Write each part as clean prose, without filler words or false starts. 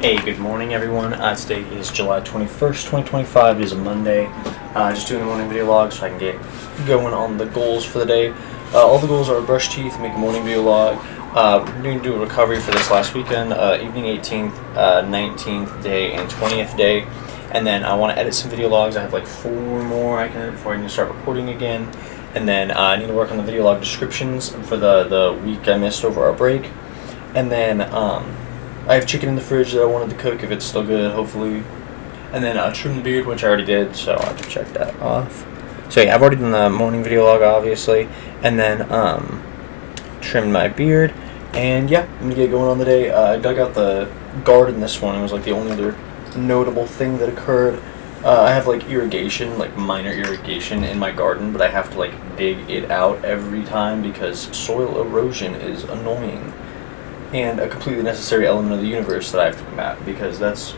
Hey, good morning everyone. Today is July 21st, 2025. It is a Monday. Just doing the morning video log so I can get going on the goals for the day. All the goals are brush teeth, make a morning video log. We're going to do a recovery for this last weekend, evening 18th, 19th day, and 20th day. And then I want to edit some video logs. I have like 4 more I can edit before I can start recording again. And then I need to work on the video log descriptions for the week I missed over our break. And then I have chicken in the fridge that I wanted to cook if it's still good, hopefully. And then trim the beard, which I already did, so I can check that off. So yeah, I've already done the morning video log, obviously. And then trimmed my beard. And yeah, I'm going to get going on the day. I dug out the garden this morning. It was like the only other notable thing that occurred. I have like irrigation, like minor irrigation in my garden, but I have to like dig it out every time because soil erosion is annoying. And a completely necessary element of the universe that I have to combat, because that's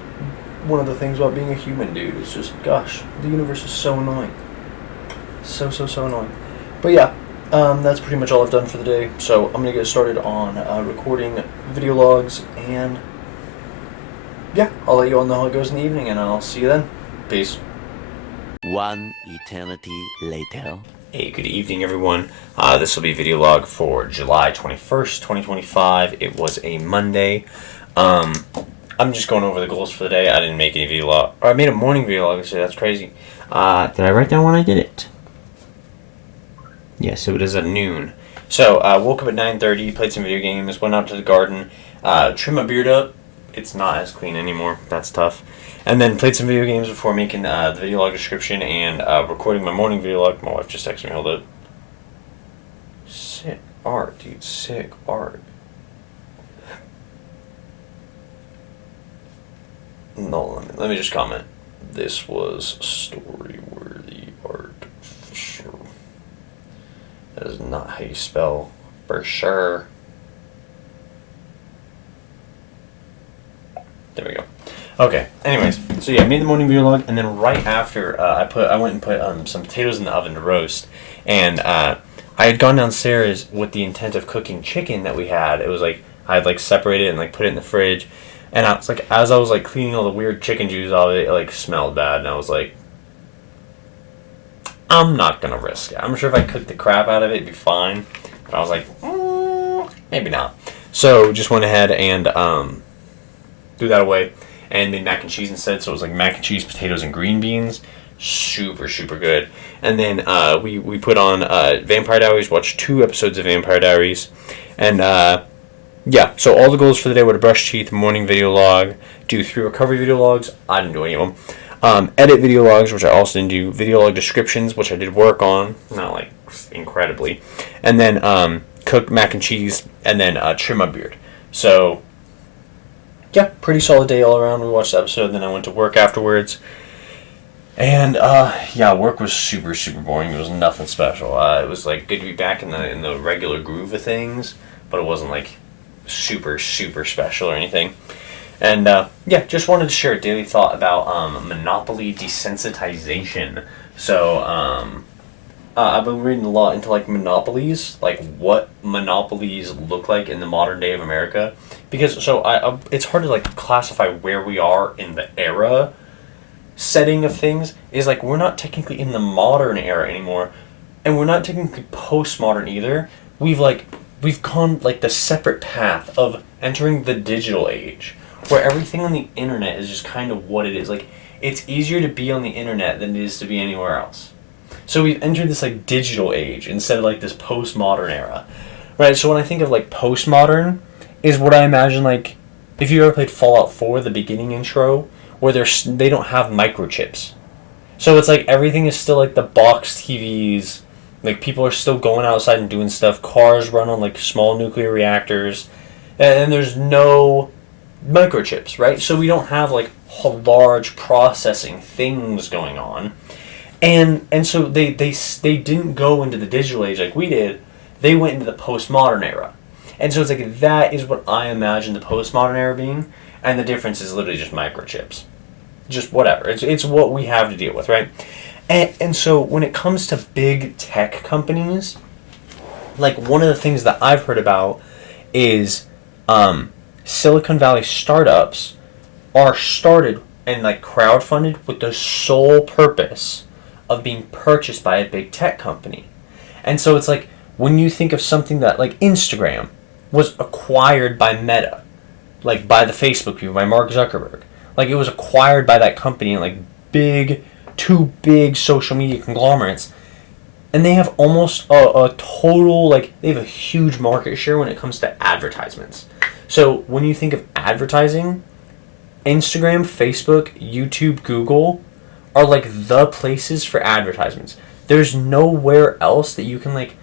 one of the things about being a human, dude. It's just, gosh, the universe is so annoying. So annoying. But yeah, that's pretty much all I've done for the day. So I'm going to get started on recording video logs, and yeah, I'll let you all know how it goes in the evening, and I'll see you then. Peace. One eternity later. Hey, good evening, everyone. This will be video log for July 21st, 2025. It was a Monday. I'm just going over the goals for the day. I didn't make any video log. Or I made a morning video log, so that's crazy. Did I write down when I did it? Yeah, so it is at noon. So I woke up at 9:30, played some video games, went out to the garden, trimmed my beard up. It's not as clean anymore. That's tough. And then played some video games before making the video log description and recording my morning video log. My wife just texted me. Hold up. Sick art, dude. Sick art. No, let me just comment. This was story-worthy art for sure. That is not how you spell for sure. There we go. Okay. Anyways, so yeah, I made the morning video log, and then right after I went and put some potatoes in the oven to roast, and I had gone downstairs with the intent of cooking chicken that we had. It was like I had like separated it and like put it in the fridge, and I was like, as I was like cleaning all the weird chicken juice out of it, it like smelled bad, and I was like, I'm not gonna risk it. I'm sure if I cooked the crap out of it, it'd be fine. But I was like, maybe not. So just went ahead and threw that away and made mac and cheese instead. So it was like mac and cheese, potatoes, and green beans. Super good. And then we put on Vampire Diaries, watched 2 episodes of Vampire Diaries. And yeah, so all the goals for the day were to brush teeth, morning video log, do 3 recovery video logs. I didn't do any of them. Edit video logs, which I also didn't do. Video log descriptions, which I did work on, not like incredibly. And then cook mac and cheese, and then trim my beard. So yeah, pretty solid day all around. We watched the episode, then I went to work afterwards. And yeah, work was super boring. It was nothing special. It was like good to be back in the regular groove of things, but it wasn't like super special or anything. And yeah, just wanted to share a daily thought about Monopoly desensitization. So I've been reading a lot into like monopolies, like what monopolies look like in the modern day of America, because it's hard to like classify where we are in the era setting of things. Is like we're not technically in the modern era anymore, and we're not technically postmodern either. We've gone like the separate path of entering the digital age, where everything on the internet is just kind of what it is. Like it's easier to be on the internet than it is to be anywhere else. So we've entered this like digital age instead of like this postmodern era, right? So when I think of like postmodern, is what I imagine like if you ever played Fallout 4, the beginning intro, where they don't have microchips. So it's like everything is still like the box TVs, like people are still going outside and doing stuff. Cars run on like small nuclear reactors, and there's no microchips, right? So we don't have like large processing things going on. And so they didn't go into the digital age like we did. They went into the postmodern era. And so it's like that is what I imagine the postmodern era being, and the difference is literally just microchips. Just whatever. It's what we have to deal with, right? And so when it comes to big tech companies, like one of the things that I've heard about is Silicon Valley startups are started and like crowdfunded with the sole purpose of being purchased by a big tech company. And so it's like when you think of something that like Instagram was acquired by Meta, like by the Facebook people, by Mark Zuckerberg. Like it was acquired by that company and like two big social media conglomerates. And they have almost a total, like they have a huge market share when it comes to advertisements. So when you think of advertising, Instagram, Facebook, YouTube, Google are like the places for advertisements. There's nowhere else that you can like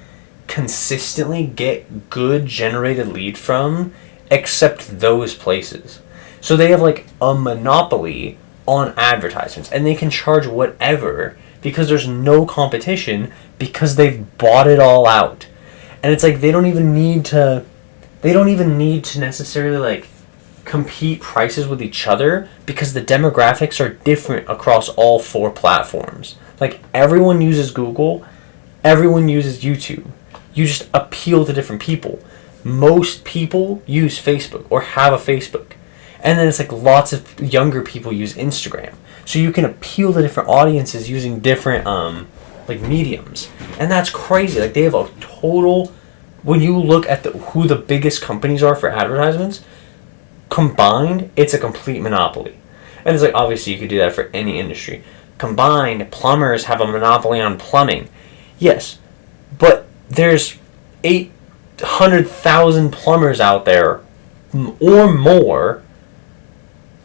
consistently get good generated lead from except those places. So they have like a monopoly on advertisements and they can charge whatever because there's no competition because they've bought it all out. And it's like they don't even need to necessarily like compete prices with each other because the demographics are different across all four platforms. Like everyone uses Google, everyone uses YouTube. You just appeal to different people. Most people use Facebook or have a Facebook. And then it's like lots of younger people use Instagram. So you can appeal to different audiences using different like mediums. And that's crazy. Like they have a total, when you look at who the biggest companies are for advertisements, combined, it's a complete monopoly. And it's like obviously you could do that for any industry. Combined, plumbers have a monopoly on plumbing. Yes, but there's 800,000 plumbers out there or more,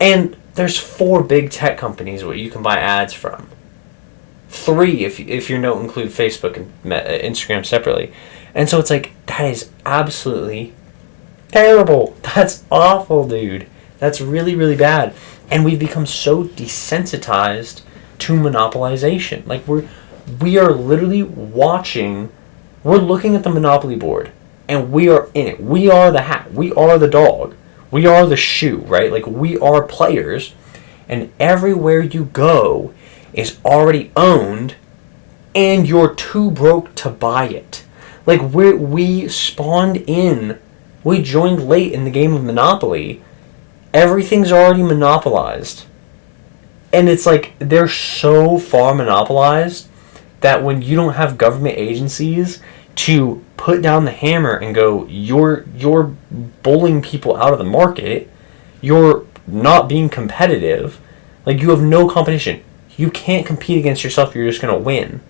and there's 4 big tech companies where you can buy ads from. 3 if you don't include Facebook and Instagram separately. And so it's like, that is absolutely terrible. That's awful, dude. That's really, really bad. And we've become so desensitized to monopolization. Like we are literally we're looking at the Monopoly board and we are in it. We are the hat. We are the dog. We are the shoe, right? Like we are players, and everywhere you go is already owned and you're too broke to buy it. Like we spawned in, we joined late in the game of Monopoly. Everything's already monopolized. And it's like they're so far monopolized that when you don't have government agencies to put down the hammer and go, you're bullying people out of the market, you're not being competitive, like you have no competition. You can't compete against yourself, you're just going to win,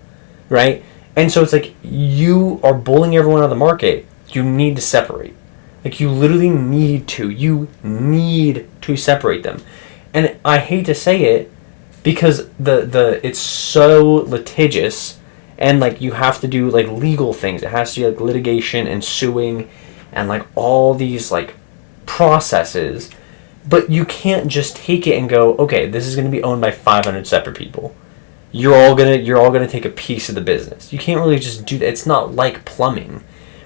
right? And so it's like you are bullying everyone out of the market, you need to separate. Like you literally need to separate them. And I hate to say it because the it's so litigious and like you have to do like legal things. It has to be like litigation and suing and like all these like processes. But you can't just take it and go, okay, this is going to be owned by 500 separate people. You're all gonna take a piece of the business. You can't really just do that. It's not like plumbing,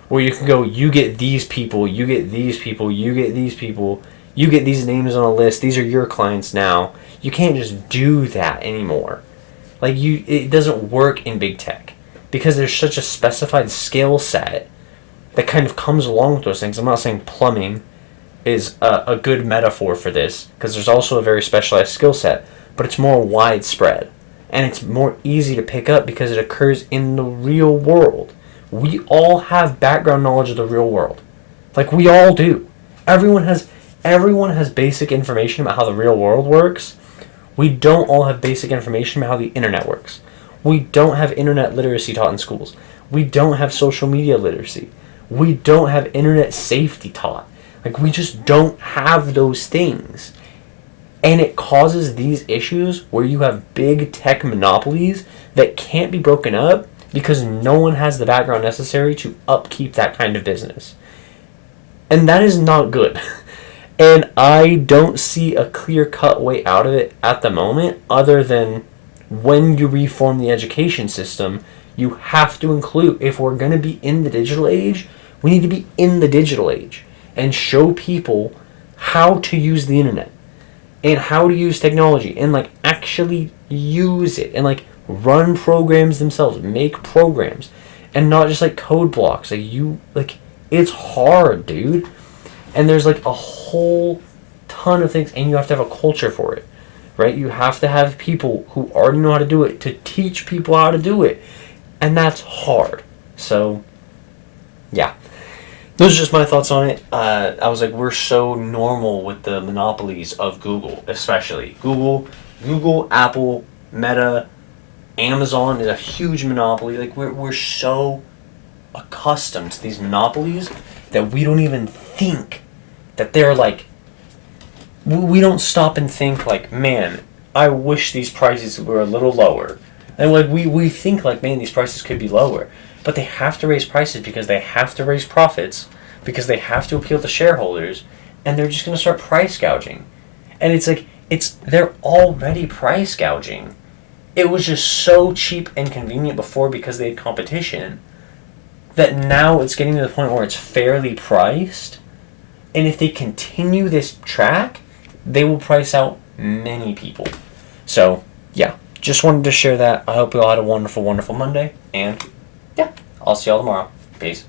where you can go, you get these people, you get these people, you get these people, you get these names on a list. These are your clients now. You can't just do that anymore. Like it doesn't work in big tech because there's such a specified skill set that kind of comes along with those things. I'm not saying plumbing is a good metaphor for this because there's also a very specialized skill set, but it's more widespread and it's more easy to pick up because it occurs in the real world. We all have background knowledge of the real world. Like we all do. Everyone has basic information about how the real world works. We don't all have basic information about how the internet works. We don't have internet literacy taught in schools. We don't have social media literacy. We don't have internet safety taught. Like we just don't have those things. And it causes these issues where you have big tech monopolies that can't be broken up because no one has the background necessary to upkeep that kind of business. And that is not good. And I don't see a clear-cut way out of it at the moment, other than when you reform the education system, you have to include, if we're going to be in the digital age, we need to be in the digital age and show people how to use the internet and how to use technology and like actually use it and like run programs themselves, make programs, and not just like code blocks. Like it's hard, dude. And there's like a whole ton of things, and you have to have a culture for it, right? You have to have people who already know how to do it to teach people how to do it, and that's hard. So, yeah. Those are just my thoughts on it. I was like, we're so normal with the monopolies of Google, especially. Google, Apple, Meta, Amazon is a huge monopoly. Like, we're so accustomed to these monopolies that we don't even think that they're like, we don't stop and think like, man, I wish these prices were a little lower. And like we think like, man, these prices could be lower. But they have to raise prices because they have to raise profits, because they have to appeal to shareholders, and they're just going to start price gouging. And it's like, they're already price gouging. It was just so cheap and convenient before because they had competition, that now it's getting to the point where it's fairly priced. And if they continue this track, they will price out many people. So, yeah, just wanted to share that. I hope you all had a wonderful, wonderful Monday. And, yeah, I'll see y'all tomorrow. Peace.